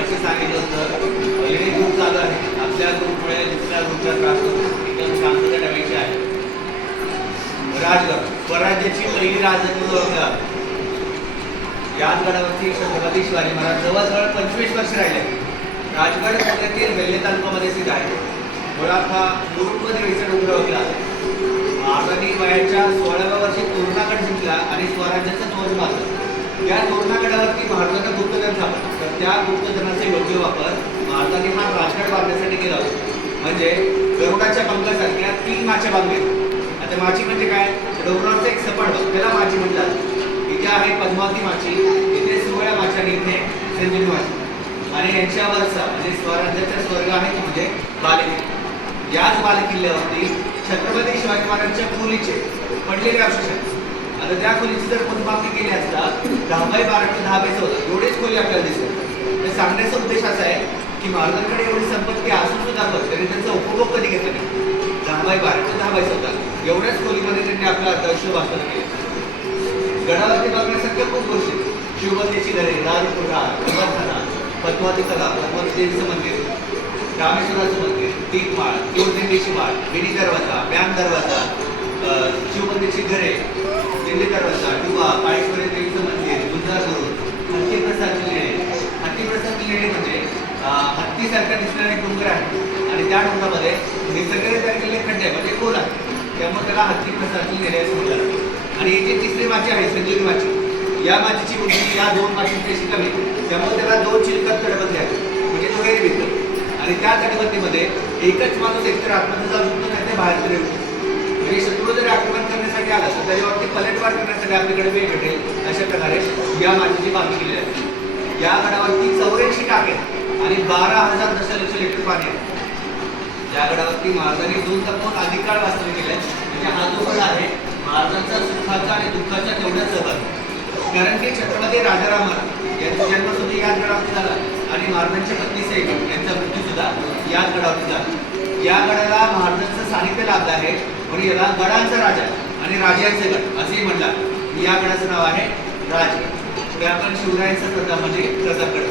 असे सांगितलं होतं पहिले ग्रुप चालू आहे आपल्या ग्रुपमुळे दुसऱ्या ग्रुपचा त्रास होतो एकदम शांतता ठेवायची आहे. राजगड स्वराज्याची पहिली राजधानी ओळखला याच गडावरती छत्रपती शिवाजी महाराज जवळजवळ 25 वर्ष राहिले. राजगड जिल्ह्यातील वेल्हे तालुक्यामध्ये स्थित आहे. मुळात हा मुरुडमध्ये डोंगर ओळखला. महाराजांनी वयाच्या 16व्या वर्षी तोरणागड जिंकला आणि स्वराज्याचा ध्वज बांधला. या तोरणागडावरती महाराजांना गुप्तधन सापडलं. तर त्या गुप्तधनाचा योग्य वापर महाराजांनी हा राजगड बांधण्यासाठी केला होता. म्हणजे गरुडाच्या पंखासारख्या 3 माच्या बांधल्या. आता माची म्हणजे काय? डोंगराचं एक सपाट भाग, त्याला माची म्हणतात. इथे आहे पद्मावती माची, इथे 16 माच्या आणि इथे संजीवनी माची. आणि यांच्यावरचा म्हणजे स्वराज्याचा स्वर्ग आहे तो म्हणजे बालेकिल्ला. याच बालेकिल्ल्यावरती छत्रपती शिवाजी महाराजांच्या खोलीचे पडलेले अवशेष आहेत. आता त्या खोलीची जर मोजमापणी केली असता 10x12 चे 10x14 एवढेच खोली आपल्याला दिसतात. तर सांगण्याचा उद्देश असा आहे की महाराजांकडे एवढी संपत्ती असून सुद्धा त्यांनी त्यांचा उपभोग कधी घेतला नाही. 10x12 ते 10x14 एवढ्याच खोलीमध्ये त्यांनी आपलं आदर्श वास्तव केलं. गडावरती बघण्यासारख्या खूप गोष्टी, शिवबंदीची घरे, राजपुरा, अमरखाना, पद्मावती तलाव, पद्मावती देवीचं मंदिर, रामेश्वराचं मंदिर, दीपमाळ, किवळदिंडीची माळ, मिनी दरवाजा, ब्यान दरवाजा, शिवबंदीची घरे, दिल्ली दरवाजा, डुबा, काळेश्वरी देवीचं मंदिर, गुंजार धरून, हत्तीप्रसादची लेणी. हत्तीप्रसादची लेणी म्हणजे हत्तीसारखा दिसणारे डोंगर आहे आणि त्या डोंगरामध्ये निसर्गाने तयार केलेले खड्डे आहे म्हणजे खोल आहे, त्यामुळे त्याला हत्तीप्रसादची लेणी असं म्हटलं जातं. आणि ही जी तिसरी माची आहे संजीवनी माची, या माचीची उंची या 2 माचींपेक्षा कमी, त्यामुळे त्याला 2 चिलखत तटबंदी आहे म्हणजे दुहेरी भिंत. आणि त्या तटबंदीमध्ये एकच माणूस एकतर आतमध्ये जाऊ शकतो नाही ते बाहेर तरी येऊ शकतो. म्हणजे शत्रू जरी आक्रमण करण्यासाठी आला तर त्याच्यावरती पलटवार करण्यासाठी आपल्याकडे वेळ भेटेल अशा प्रकारे या माचीची बांधणी केलेली आहे. या गडावरती 84 टाके आणि 12,000 दशलक्ष लिटर पाणी आहे. या गडावरती महाराजांनी 2 तत्वात अधिक काळ वास्तव्य केले. म्हणजे हा जो गड आहे महाराजांचा सुखाचा आणि दुःखाचा तेवढाच सहभाग. कारण की छत्रपती राजाराम महाराज यांचा जन्म सुद्धा याच गडावरती झाला आणि महाराजांच्या पत्नी सईबाई यांचा मृत्यू सुद्धा याच गडावरती झाला. या गडाला महाराजांचं सानिध्य लाभलं आहे म्हणून याला गडांचा राजा आणि राजांचे गड असेही म्हणतात. या गडाचं नाव आहे राजगड. पुढे आपण शिवरायांचा प्रताप म्हणजे प्रतापगड.